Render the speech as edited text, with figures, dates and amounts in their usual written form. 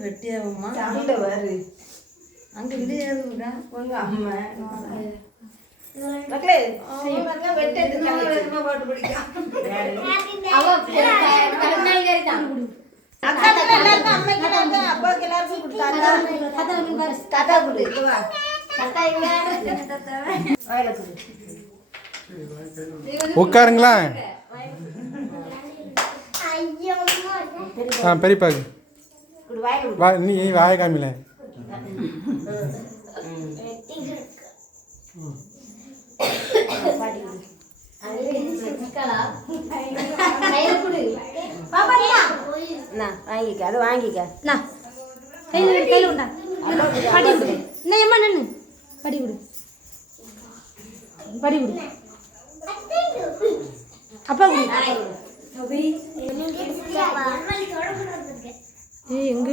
வெட்டியாகுமா அங்க இல்லையா அம்மா மக்களே வெட்டு பாட்டு பிடிக்கும் அப்பாவுக்கு எல்லாருக்கும் உட்காருங்களா பெரியப்பாக்கு நீ வாய காமில வாங்கிக்க அது வாங்கிக்க கையில் உண்டா படி விடு என்ன எம்மா நின்று படி விடு படி விடு அப்பா எங்க